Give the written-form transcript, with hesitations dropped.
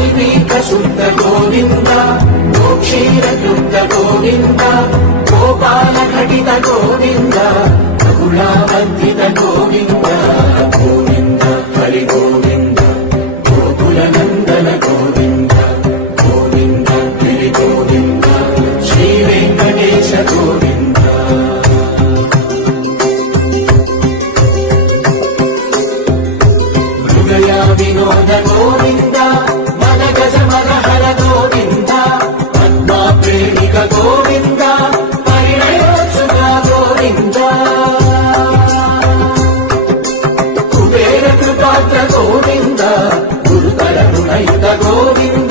వాల్మీక శుద్ధ గోవింద గోక్షీరయుక్త గోవింద గోపాల ఘటిత గోవింద బహుళావర్ధిత గోవింద గోవింద హరి గోవింద గోకుల నందన గోవింద గోవింద గిరి గోవింద శ్రీ వెంకటేశ గోవింద హృదయ వినోద గోవింద మన గజ మనహర గోవింద పద్మా ప్రేమిక గోవింద పరిణయోత్సుక గోవింద కుబేర కృపాత్ర గోవింద గురుతర గుణయుత గోవింద